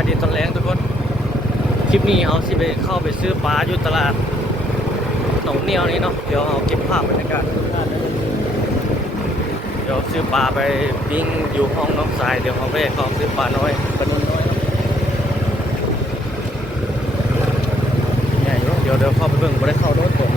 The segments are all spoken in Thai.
ายดีตอนแรงทุกคนคลิปนี้เอาสิไปเข้าไปซื้อปลาอยู่ตลาดหนองเนียวนี้เนาะเดี๋ยวเอาเก็บภาพบรรยากาศเดี๋ยวซื้อปลาไปปิ้งอยู่ห้องน้องสายเดี๋ยวเขาไปเขาซื้อปลาน้อยปลานุ่นน้อยใหญ่เดี๋ยวเข้าไปเบิ่งไม่ได้เข้าโน้ตผม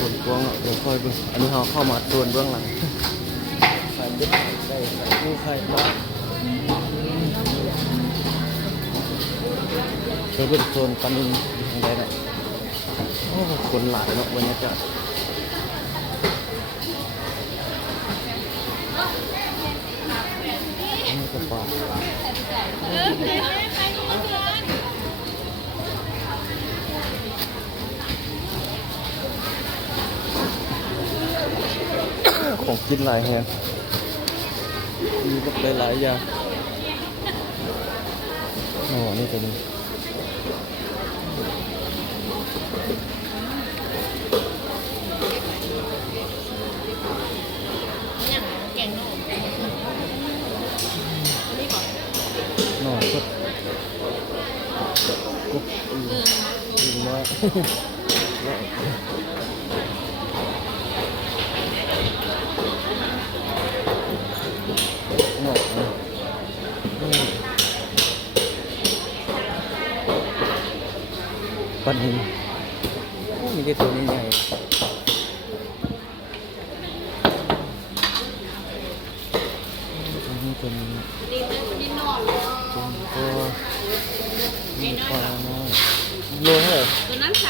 ส่วนกวางเดี๋ยวค่อยดูอันนี้เขาเข้ามาส่วนเบื้องหลังใส่เด็ดได้ใส่กู้ไข่บ้างเดี๋ยวเป็นโซนปันนินทางใดเนี่ยโอ้คนหลายเนาะบรรยากาศนี่ก็ปลาของกินหลายแฮงมีก็หลายอย่างโอ้นี่ก็ดีหน่อสดกุ๊กอีกน้อยปันหินมีแต่ตัวใหญ่ๆนี่ตัวนี้ตัวมีปลาน้อยโลเท่าไหร่ตัวนั้น35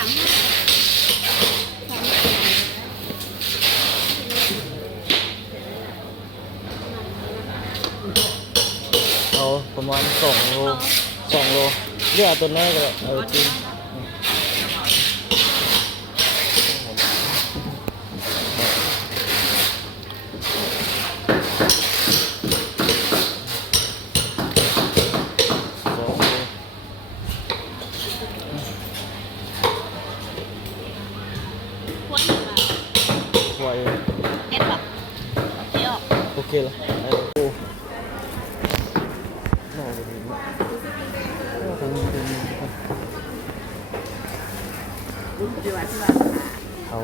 เอาประมาณ2 โลเรียกตัวน้อยก็ได้เอาจริงโอเคแล้วโอ้หน่อเลยนะทางนี้เป็นเขา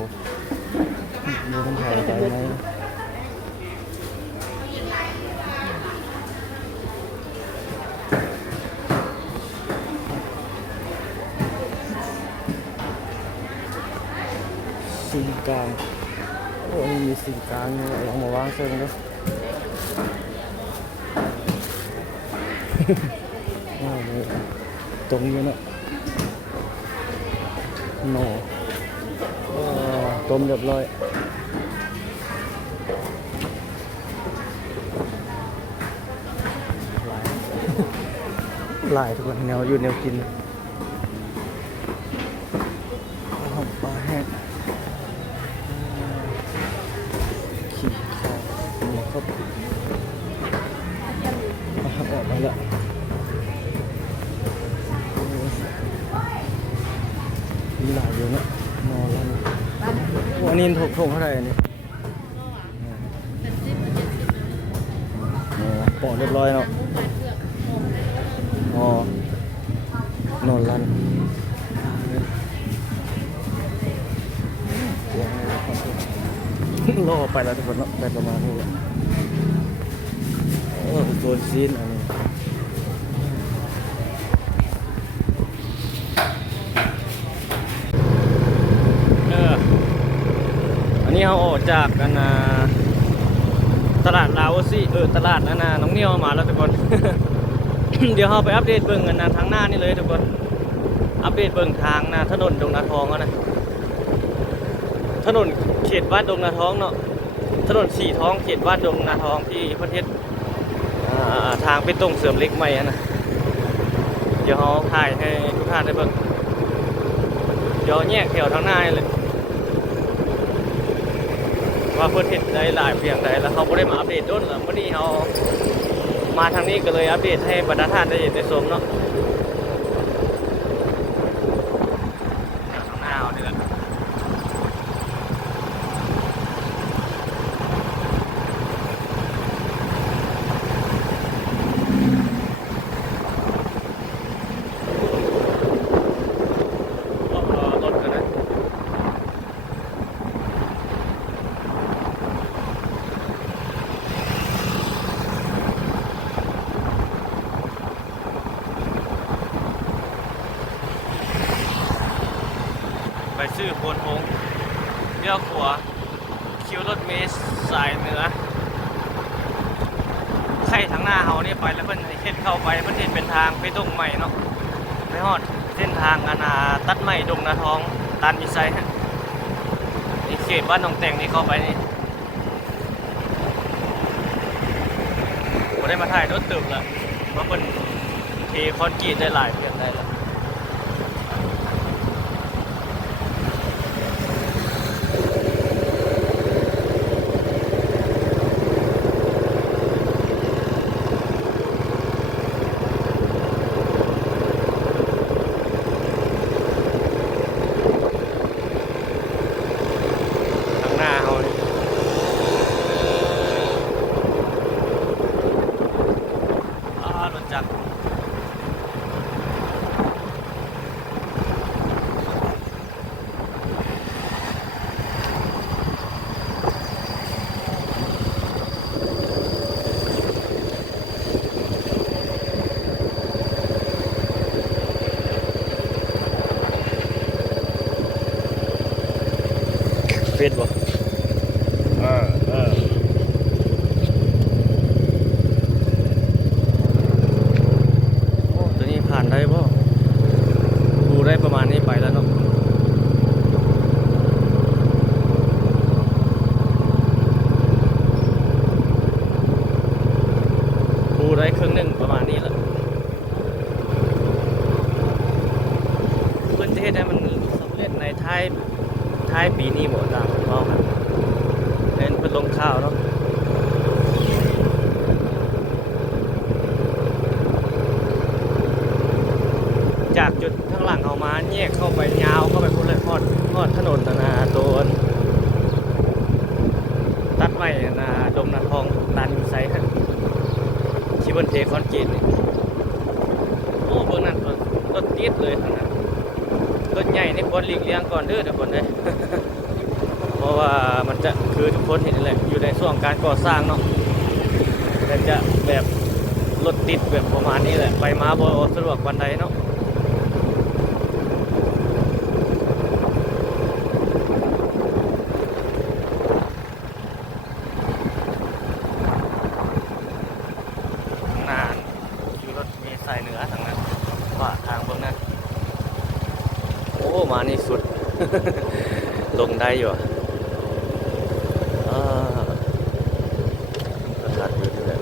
มีคนไทยใจไหมซิงกลางโอ้นี่มีซิงกลางลองมาวางเส้นดูตรงนี้นะหน่อต้มเรียบร้อย หลายทุกคนแนวอยู่แนวกินปลาแห้งขี้ข้าวหมูข้าวปุ้นออกมาแล้วมีหลายอยู่นะนอนแล้วอันนี้ถกเท่าไหร่อันนี้ปอกเรียบร้อยเนาะอ๋อนอนลั่นล่อไปแล้วทุกคนเนาะไปประมาณนี้แหละโอ้โซนซีนอันนี้อันนี้เราออกจากกันตลาดลาวสิตลาดนั่นน่ะน้องเนียวมาแล้วทุกคน เดี๋ยวเราไปอัปเดตเบิ่งกันทางหน้านี่เลยทุกคนอัปเดตเบิ่งทางถนนดงนาทองนะถนนเขตบ้านดงนาทองเนาะถนนสีท้องเขตบ้านดงนาทองที่ประเทศทางไปตรงเสริมเล็กใหม่นะเดี๋ยวเราถ่ายให้ทุกท่านได้เบิ่งเดี๋ยวแยกแถวทางหน้าเลยว่าเพื่อนเห็นได้หลายเพียงใดแล้วเขาไม่ได้มาอัปเดตด้นหรอวันนี้เขามาทางนี้ก็เลยอัปเดตให้บรรดาท่านได้เห็นได้ชมเนาะข้างหน้าเอาเนี่ยรถกันนะไปซื้อโพนโฮงเลี้ยวขวาคิวรถเมล์สายเหนือใช่ทางหน้าเขานี่ไปแล้วเพิ่นเฮ็ดเข้าไปเพิ่นเฮ็ดเป็นทางไปตรงใหม่เนาะไปฮอดเส้นทางตัดใหม่ดงนาทองตานมิไซฮะนี่เขตบ้านหนองแต่งนี่เข้าไปนี่บ่ได้มาถ่ายรถตึกละเพราะเพิ่นเทคอนกรีตได้หลายเพียงได้ละเฟซบ่โอ้ตัวนี้ผ่านได้บ่ดูได้ประมาณนี้ไปแล้วเนาะดูได้ครึ่งหนึ่งประมาณนี้แหละเพื่อนจะเฮ็ดให้มันสำเร็จในท้ายปีนี้หมดแล้วเนาะเล่นเพื่อลงข้าวเนาะจากจุดข้างหลังเอามาแยกเข้าไปยาวเข้าไปพุ่นเลยฮอดถนนตัวตัดไม้ดงนาทองตานมิไซฮะชิบันเทคอนกรีตนี่โอ้เบื้องนั้นรถติดเลยทางนั้นรถใหญ่นี่ควรหลีกเลี่ยงก่อนเด้อทุกคนเลย เพราะว่ามันจะคือทุกคนเห็นแหละอยู่ในช่วงการก่อสร้างเนาะแต่จะแบบรถติดแบบประมาณนี้แหละไปมาบ่สะดวกวันใดเนาะนานคิวรถมีสายเหนือทางนั้นว่าทางเบื้องนั้นโอ้มานี่สุด ลงได้อยู่ประทัดอยู่ที่ไหน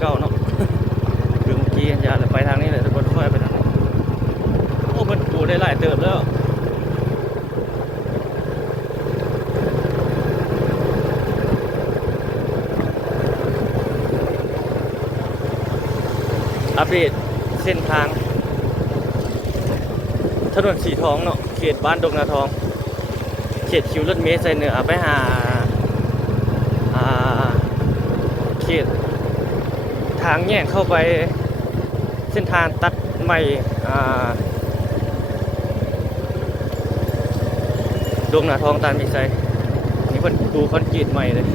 เก่าเนาะ คือเมื่อกี้อย่าเลยไปทางนี้เลยทุกคนค่อยไปทางนี้โอ้เพิ่นปูได้หลายเติบแล้วอัปเดตเส้นทางถนนสีทองเนาะเขตบ้านดงนาทองเขตคิวรถเมล์ใส่เหนือไปหาเขตทางแยกเข้าไปเส้นทางตัดใหม่ดงนาทองตามมีไซนี่เพิ่นดูคอนกรีตใหม่เลย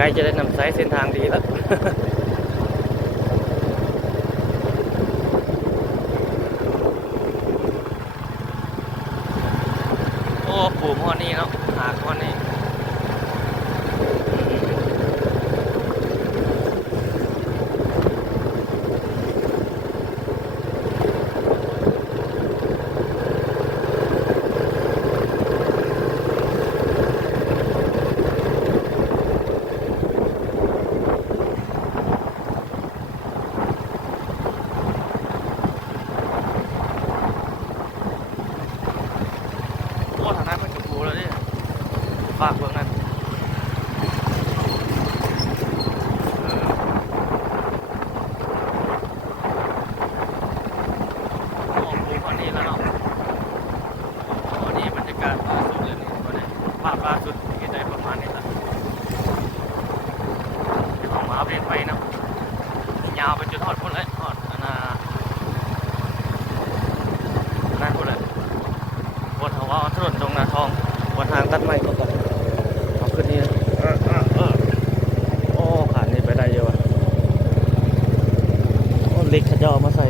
ใกล้จะได้นำใช้เส้นทางดีแล้ว โอ้ปูมอนี่เนาะหากอนี่โอ้ทางนั้นมันกับปูแล้วเนี่ยฝากเบื้องนั้นโอ้ปูมอนี่แล้วเนาะโอ้นี่บรรยากาศล่าสุดเลยนี่ก็ได้ภาพล่าสุดที่ได้ประมาณนี้ละเดี๋ยวผมมาอัปเดตไปนะยาวไปจนทอดพุ่นเลยทอดนั่นพุ่นเลยบนเขาว่าถนนดงนาทองบนทางตัดไม้ก็ก่อนเอาขึ้นนี่นะโอ้ผ่านนี่ไปได้เยอะวะโอ้เล็กขจอมาใส่